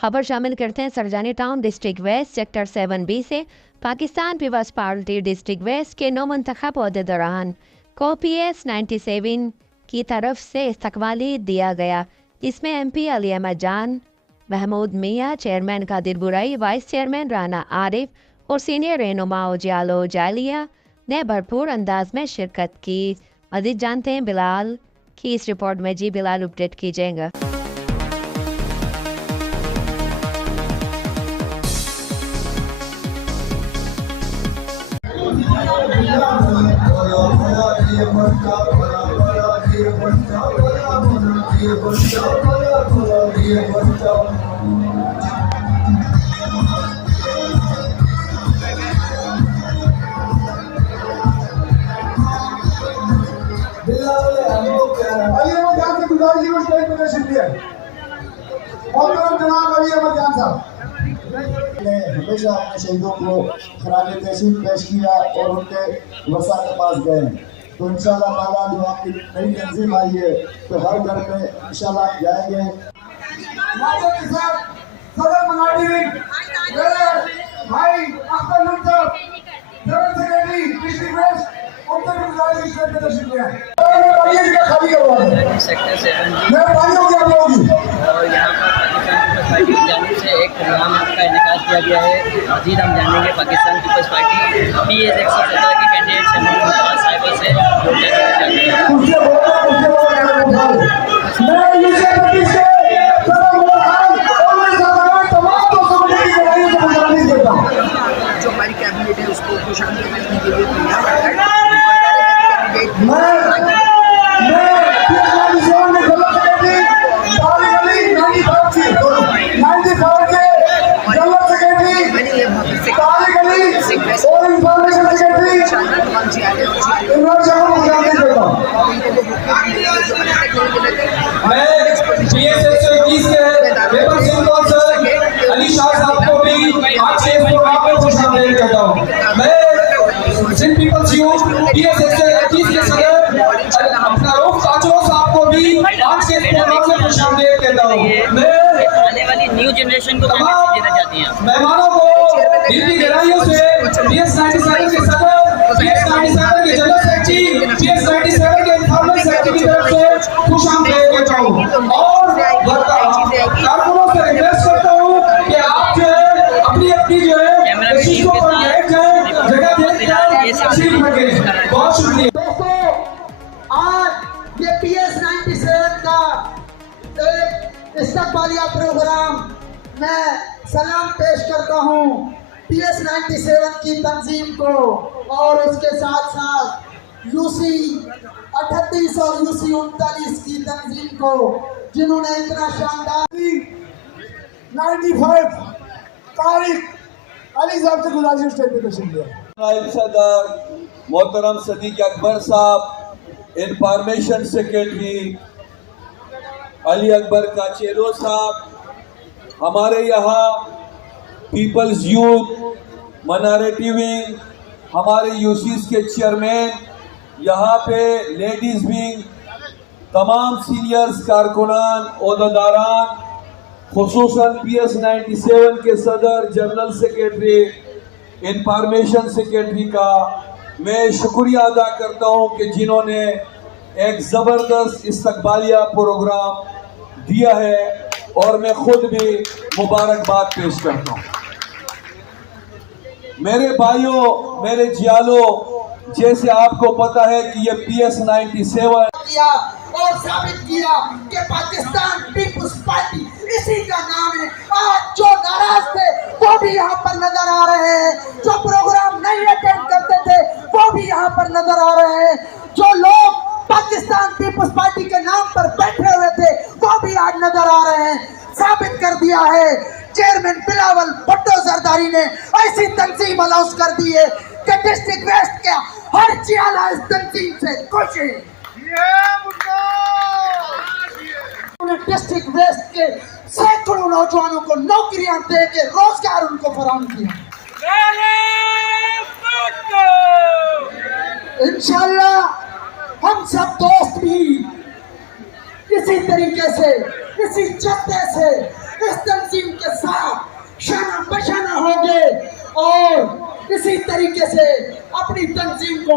खबर शामिल करते हैं Surjani town district west sector 7B से। Pakistan Peoples Party district west के नौ मुंतखब ओहदेदारान को PS 97 की तरफ से इस्तकबाली दिया गया, जिसमें MP अली अहमद जान, महमूद मियाँ, चेयरमैन कादिर बुराई, वाइस चेयरमैन राना आरिफ और सीनियर रहनुमा उजालो जालिया ने भरपूर अंदाज में शिरकत की। मज़ीद जानते हैं बिलाल की इस रिपोर्ट में। जी बिलाल, अपडेट कीजिएगा। हमेशा अपने शहीदों को खराज तहसीन पेश किया और उनके वसा के पास गए। तो इंशाल्लाह ताला जो आपकी नई तंजीम आई है तो हर घर में इंशाल्लाह जाएंगे। सदर मनाडी भाई अख्तर मुंतब general secretary district west Uttar Pradesh state में तशरीफ ले आए। खाली करवा सेक्टर 7 मैं पानी हो गया होगी और यहां पर पाकिस्तान पीपल्स पार्टी की जानिब से एक प्रोग्राम का इनेकाद किया गया है। मजीद हम जानेंगे पाकिस्तान पीपल्स पार्टी PS 117 के कैंडिडेट शमीम मुमताज साहिबा से जो हमारी कैबिनेट है उसको खुशामद करने के लिए तैयार है। आने वाली न्यू जनरेशन को देना चाहती हैं मेहमानों को दिल्ली गहराइयों से PS 97 के सदर, PS 97 के जनरल सेक्रेटरी, PS 97 के इंफॉर्मल सेक्रेटरी की तरफ से खुशामदीद कहता हूं और कारकुनों से रिक्वेस्ट करता हूं कि आप जो है अपनी अपनी जो है कोशिशों पर बैठ जाए, जगह देखकर सीट में गए। बहुत शुक्रिया दोस्तों। आज ये PS 97 का इस्तकबालिया प्रोग्राम मैं सलाम पेश करता हूँ PS 97 की तंजीम को और उसके साथ साथ UC 38 और UC 39 की तंजीम को, जिन्होंने इतना शानदार 95 तारीख अली साहब से गुजारिश स्टेट सदर मोहतरम सदीक अकबर साहब, इंफॉर्मेशन सेक्रेटरी अली अकबर काचेरो साहब, हमारे यहाँ पीपल्स यूथ माइनॉरिटी विंग, हमारे UCs के चेयरमैन, यहाँ पे लेडीज़ विंग, तमाम सीनियर्स कारकुनान ओहदेदारान, खुसूसन PS 97 के सदर, जनरल सेक्रेटरी, इंफॉर्मेशन सेक्रेटरी का मैं शुक्रिया अदा करता हूँ कि जिन्होंने एक ज़बरदस्त इस्तकबालिया प्रोग्राम दिया है और मैं खुद भी मुबारकबाद पेश करता हूँ। मेरे भाइयों, मेरे जियालो, जैसे आपको पता है कि ये PS 97 किया और साबित किया कि पाकिस्तान पीपल्स पार्टी इसी का नाम है। आज जो नाराज थे वो भी यहाँ पर नजर आ रहे हैं, जो प्रोग्राम नहीं अटेंड करते थे वो भी यहाँ पर नजर आ रहे हैं, जो लोग पाकिस्तान पीपल्स पार्टी के नाम पर बैठे हुए थे वो भी आज नजर आ रहे हैं। साबित कर दिया है चेयरमैन बिलावल भुट्टो जरदारी ने ऐसी तंजीम अनाउंस कर दी है कि डिस्ट्रिक्ट वेस्ट के हर जिला इस तंजीम से खुश है। डिस्ट्रिक्ट वेस्ट के सैकड़ों नौजवानों को नौकरियां दे के रोजगार उनको फराहम किया। इंशाल्लाह हम सब दोस्त भी इसी तरीके से, इसी जत्थे से इस तंजीम के साथ शाना बशाना होंगे और इसी तरीके से अपनी तंजीम को